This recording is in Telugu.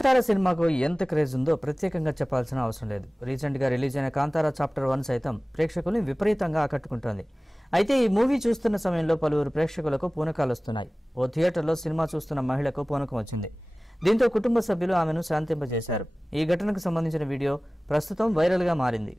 కాంతారా సినిమాకు ఎంత క్రేజ్ ఉందో ప్రత్యేకంగా చెప్పాల్సిన అవసరం లేదు. రీసెంట్ గా రిలీజ్ అయిన కాంతారా చాప్టర్ 1 సైతం ప్రేక్షకుల్ని విపరీతంగా ఆకట్టుకుంటోంది. అయితే ఈ మూవీ చూస్తున్న సమయంలో పలువురు ప్రేక్షకులకు పూనకాలు వస్తున్నాయి. ఓ థియేటర్లో సినిమా చూస్తున్న మహిళకు పూనకం వచ్చింది. దీంతో కుటుంబ సభ్యులు ఆమెను శాంతింపజేశారు. ఈ ఘటనకు సంబంధించిన వీడియో ప్రస్తుతం వైరల్ గా మారింది.